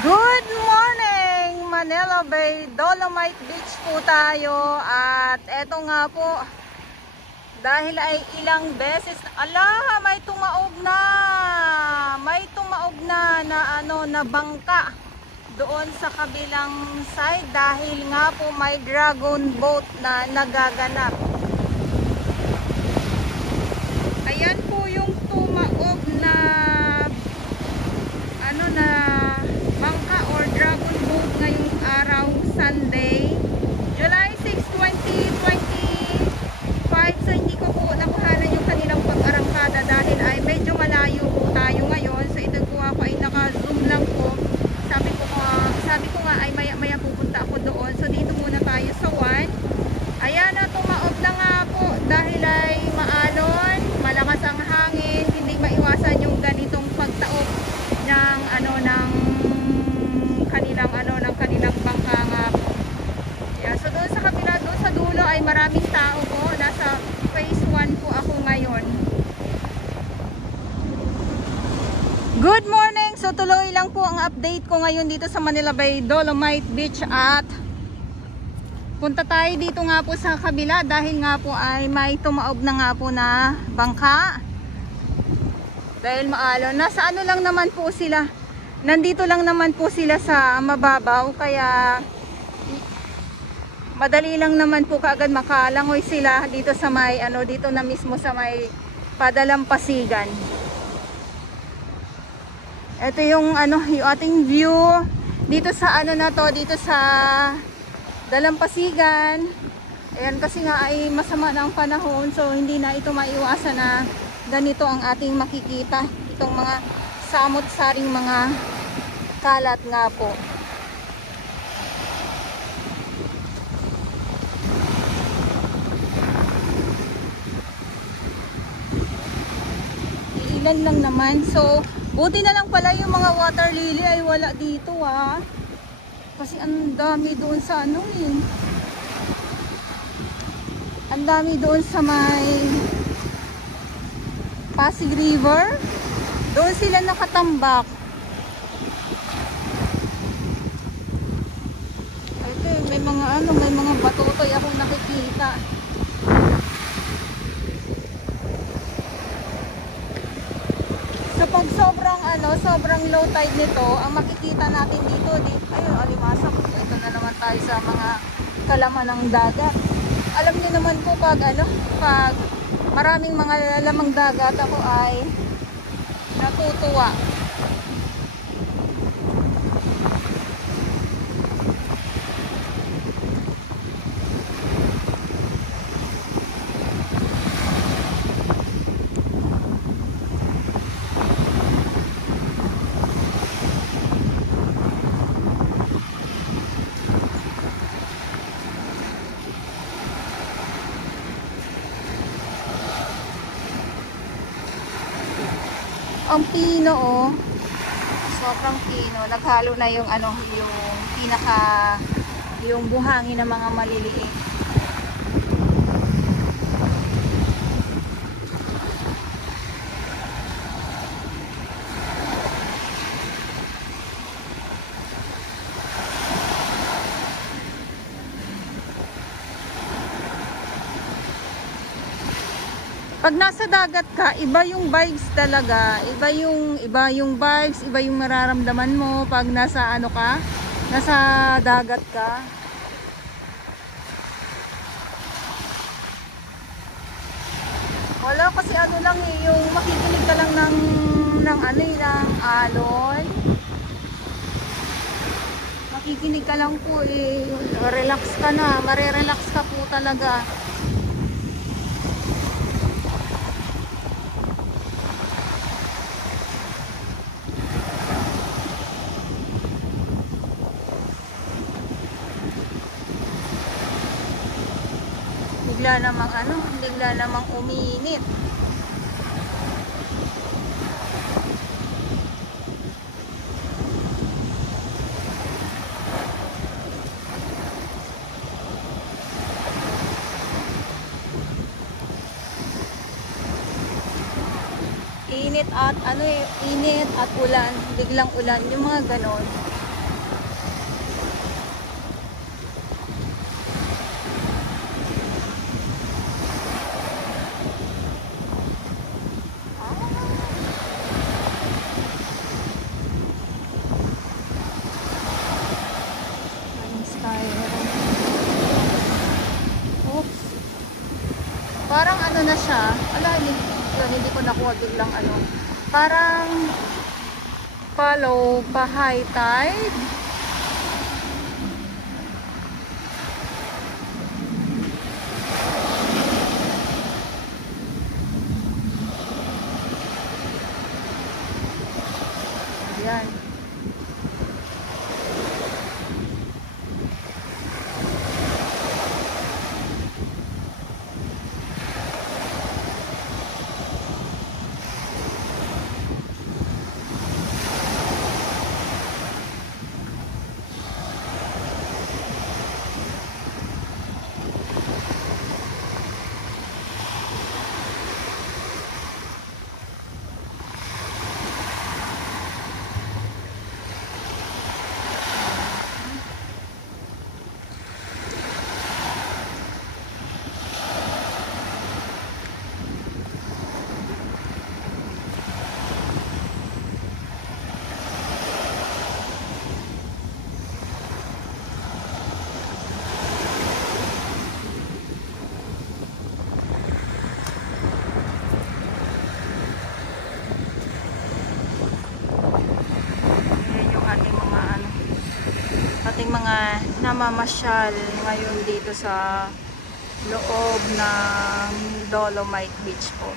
Good morning, Manila Bay, Dolomite Beach po tayo. At eto nga po, dahil ay ilang beses, may tumaob na na bangka doon sa kabilang side dahil nga po may dragon boat na nagaganap. Ayan po yung tumaob na na bangka or dragon boat ngayong araw, Sunday, July 6, 2025. So hindi ko po nakuhanan yung kanilang pag-arangkada dahil ay medyo malayo po tayo ngayon. So ito po ako ay naka-zoom lang po. Sabi ko nga ay maya pupunta ako doon. So dito muna tayo sa one. Ayan na, tumaob na nga po dahil ay maalon, malakas ang hangin, hindi maiwasan yung ganitong pagtaob ng kanilang bangka nga po. Yeah, so doon sa kabila, doon sa dulo ay maraming tao po. Nasa phase 1 po ako ngayon. Good morning! So tuloy lang po ang update ko ngayon dito sa Manila Bay, Dolomite Beach, at punta tayo dito nga po sa kabila dahil nga po ay may tumaob na nga po na bangka. Dahil maalon, nasa lang naman po sila. Nandito lang naman po sila sa mababaw, kaya madali lang naman po kaagad makalangoy sila dito sa may dito na mismo sa may Padalampasigan. Ito yung yung ating view dito sa dito sa Dalampasigan. Ayan, kasi nga ay masama na ang panahon, so hindi na ito maiwasan na ganito ang ating makikita, itong mga samot-saring mga kalat nga po. Ilan lang naman, so buti na lang pala yung mga water lily ay wala dito kasi ang dami doon sa ang dami doon sa may Pasig River. Doon sila nakatambak. Ito, may mga batutoy ako nakikita. So pag sobrang low tide nito, ang makikita natin dito, ayun, alimasok. Ito na naman tayo sa mga kalaman ng dagat. Alam niyo naman po pag maraming mga lamang dagat, ako ay natutuwa. Ang pino, sobrang pino. Naghalo na yung yung buhangin ng mga maliliit. Pag nasa dagat ka, iba yung vibes talaga. Iba yung vibes, iba yung mararamdaman mo pag nasa nasa dagat ka. Wala kasi lang yung makikinig ka lang ng alon. Makikinig ka lang po relax ka na, marerelax ka po talaga. Bigla namang uminit. Init at ulan, biglang ulan, yung mga ganon. na siya. Ala, hindi ko nakuha biglang ano. Parang follow pa high tide. Ayan. Ating mga namamasyal ngayon dito sa loob ng Dolomite Beach po.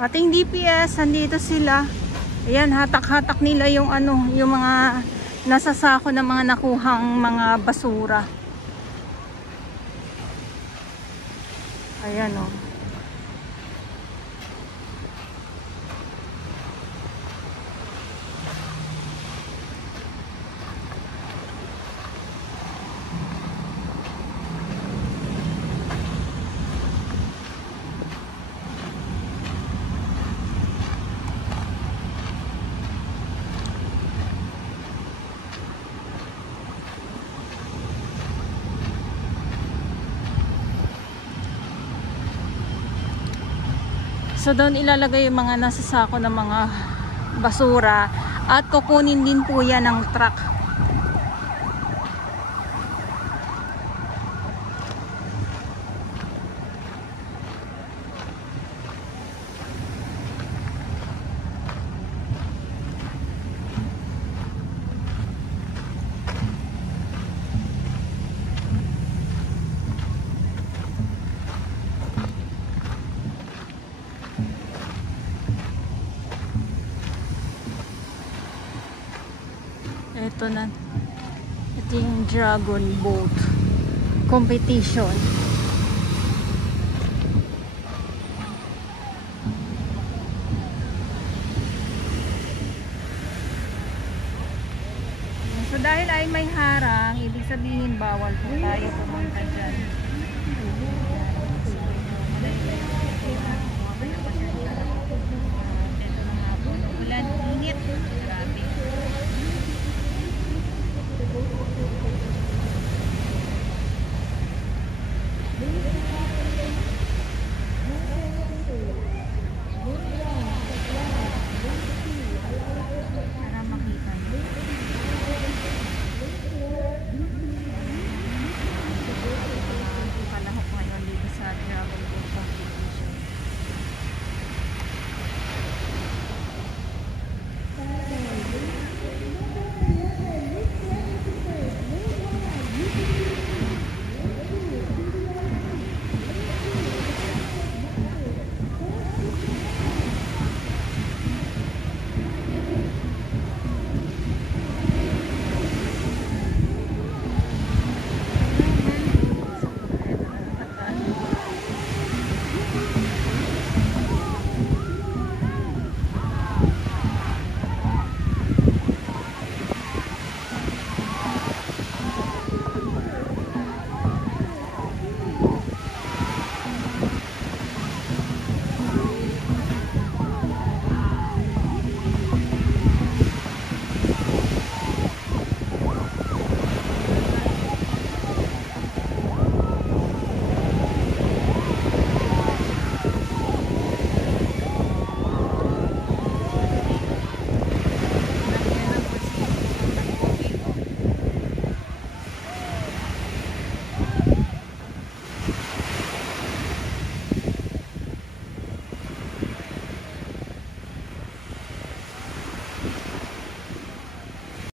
Ating DPS, andito sila. Ayan, hatak-hatak nila yung ano, yung mga nasasako ng mga nakuhang mga basura. Ayan, oh. So doon ilalagay yung mga nasasako ng mga basura at kukunin din po yan ng truck. Ito na. Ito yung Dragon Boat competition. So dahil ay may harang, ibig sabihin bawal po tayo pumunta dyan.